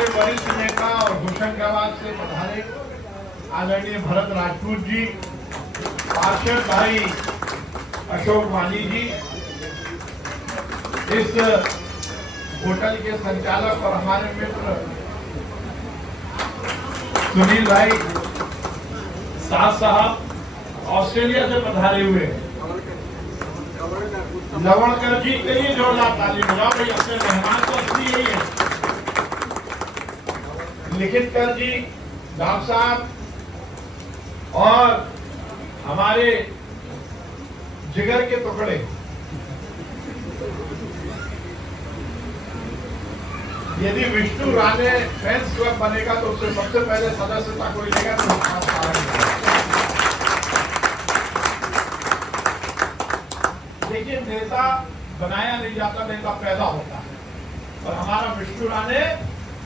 हमारे वरिष्ठ नेता और होशंगाबाद से पधारे आदरणीय भरत राजपूत जी, पार्षद भाई अशोक वानी जी, इस होटल के संचालक और हमारे मित्र सुनील भाई साथ साहब, ऑस्ट्रेलिया से पधारे हुए लवणकर जी के लिए जोरदार ताली बजाओ भाई, अपने मेहमान तो असली यही है। लिखितकर जी, डॉक्टर साहब और हमारे जिगर के टुकड़े यदि विष्णु राणे फैंस क्लब बनेगा तो उससे सबसे पहले सदस्यता कोई लेगा तो लेकिन नेता बनाया नहीं जाता, नेता पैदा होता है और हमारा विष्णु राणे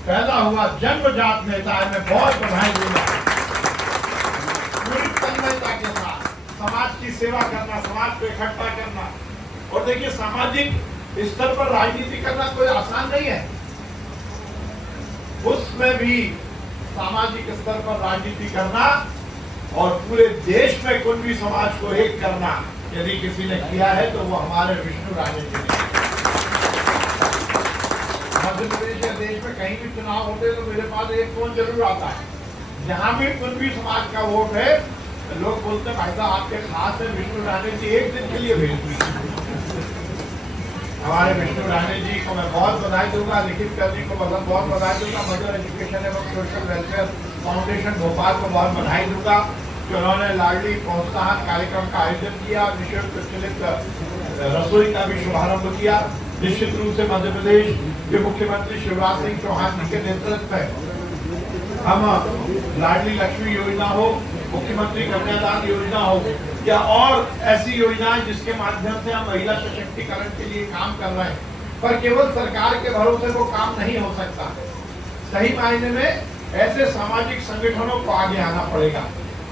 पैदा हुआ जन्मजात नेता है। मैं बहुत बधाई दूंगा। पूरी तन्मयता के साथ समाज की सेवा करना, समाज को इकट्ठा करना, और देखिए सामाजिक स्तर पर राजनीति करना कोई आसान नहीं है। उसमें भी सामाजिक स्तर पर राजनीति करना और पूरे देश में कुंभी समाज को एक करना यदि किसी ने किया है तो वो हमारे विष्णु राणे जी ने। मध्य प्रदेश या देश में कहीं भी चुनाव होते तो मेरे पास एक फोन जरूर आता है। जहां भी कुंभी समाज का वोट है तो लोग बोलते हैं भाई साहब आपके खास है विष्णु राणे जी, एक दिन के लिए भेज दीजिए। हमारे विष्णु राणे जी को मैं बहुत बधाई दूंगा, लिखितकर जी को बहुत बधाई दूंगा, मदर एजुकेशन एवं सोशल वेलफेयर फाउंडेशन भोपाल को बहुत बधाई दूंगा कि उन्होंने लाडली प्रोत्साहन कार्यक्रम का आयोजन किया, निःशुल्क प्रचलित रसोई का भी शुभारंभ किया। निश्चित रूप से मध्य प्रदेश के मुख्यमंत्री शिवराज सिंह चौहान जी के नेतृत्व में हम लाडली लक्ष्मी योजना हो, मुख्यमंत्री कन्यादान योजना हो या और ऐसी योजनाएं जिसके माध्यम से हम महिला सशक्तिकरण के लिए काम कर रहे हैं, पर केवल सरकार के भरोसे वो काम नहीं हो सकता। सही मायने में ऐसे सामाजिक संगठनों को आगे आना पड़ेगा।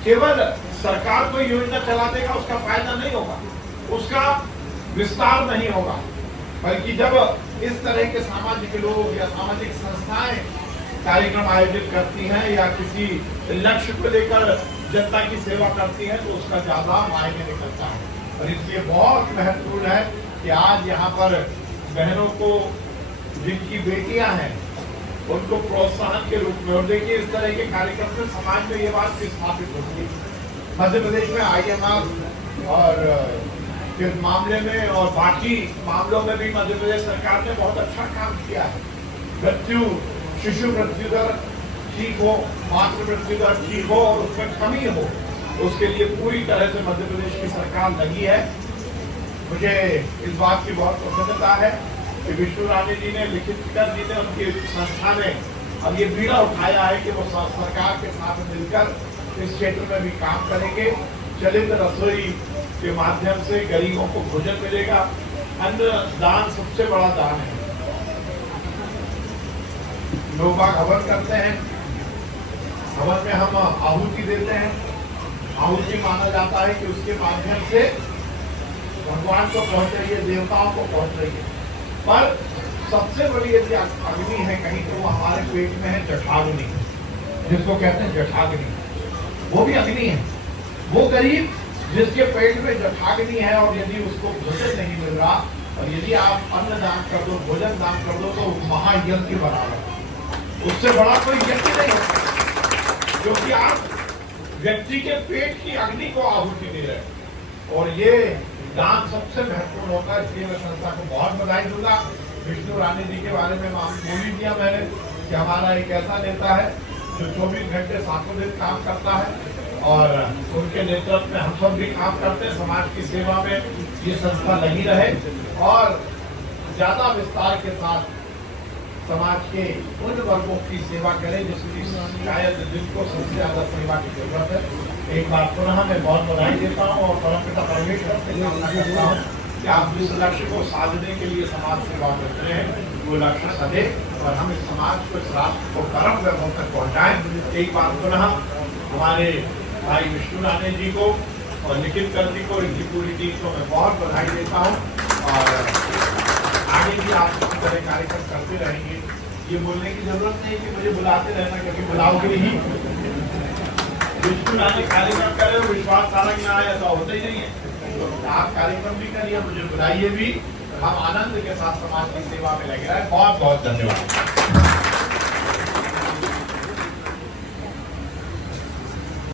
केवल सरकार कोई योजना चला देगा उसका फायदा नहीं होगा, उसका विस्तार नहीं होगा, बल्कि जब इस तरह के सामाजिक लोग या सामाजिक संस्थाएं कार्यक्रम आयोजित करती हैं या किसी लक्ष्य को लेकर जनता की सेवा करती हैं तो उसका ज्यादा मायने निकलता है। और इसलिए बहुत महत्वपूर्ण है कि आज यहाँ पर बहनों को, जिनकी बेटियां हैं, उनको प्रोत्साहन के रूप में, और देखिए इस तरह के कार्यक्रम से समाज में ये बात भी स्थापित होती है। मध्य प्रदेश में IMR और के मामले में और बाकी मामलों में भी मध्य प्रदेश सरकार ने बहुत अच्छा काम किया है। शिशु मृत्यु दर ठीक हो, मातृ मृत्यु दर ठीक हो और उसमें कमी हो, उसके लिए पूरी तरह से मध्य प्रदेश की सरकार लगी है। मुझे इस बात की बहुत प्रसन्नता है कि विष्णु राणे जी ने, लिखितकर जी ने, उनकी संस्था ने अब ये बीड़ा उठाया है कि वो सरकार के साथ मिलकर इस क्षेत्र में भी काम करेंगे। चलित रसोई के माध्यम से गरीबों को भोजन मिलेगा। अन्न दान सबसे बड़ा दान है। लोग बाग हवन करते हैं, हवन में हम आहुति देते हैं। आहुति माना जाता है कि उसके माध्यम से भगवान को पहुंच रही है, देवताओं को पहुंच रही है। पर सबसे बड़ी यदि अग्नि है कहीं तो वो हमारे पेट में है, जठाग्नि, जिसको कहते हैं जठाग्नि। वो भी अग्नि है। वो गरीब जिसके पेट में जठाग्नि है और यदि उसको भोजन नहीं मिल रहा और यदि आप अन्न दान कर दो, भोजन दान कर दो तो महायज्ञ बराबर, उससे बड़ा कोई यज्ञ नहीं होता, क्योंकि आप व्यक्ति के पेट की अग्नि को आहुति दे रहे। और ये दान सबसे महत्वपूर्ण होता है। इसलिए मैं संस्था को बहुत बधाई दूंगा। विष्णु राणे जी के बारे में बोल ही दिया मैंने कि हमारा एक ऐसा नेता है जो 24 घंटे 7 दिन काम करता है और उनके नेतृत्व में हम सब भी काम करते हैं। समाज की सेवा में ये संस्था लगी रहे और ज्यादा विस्तार के साथ समाज के उन वर्गों की सेवा करें जिसकी शायद जिनको सबसे ज्यादा सेवा की जरूरत है। एक बार पुनः मैं बहुत बधाई देता हूँ और परमपिता परमेश्वर से कामना करता हूँ कि आप जिस लक्ष्य को साधने के लिए समाज सेवा करते हैं वो लक्ष्य सदे और हम इस समाज को, इस राष्ट्र को परम वैभव तक पहुँचाएं। एक बार पुनः हमारे भाई विष्णु राणे जी को और लिखितकर जी को, इनकी पूरी टीम को मैं बहुत बधाई देता हूँ और आगे भी आप इसी तरह कार्यक्रम करते रहेंगे। ये बोलने की जरूरत नहीं कि मुझे बुलाते रहना, क्योंकि बुलाओगे ही। विष्णु रानी कार्यक्रम करे, विश्वास सारा कि आए, ऐसा होता ही नहीं है। तो आप कार्यक्रम भी करिए, मुझे बुलाइए भी, हम आनंद के साथ समाज की सेवा में लगे रहे। बहुत बहुत धन्यवाद।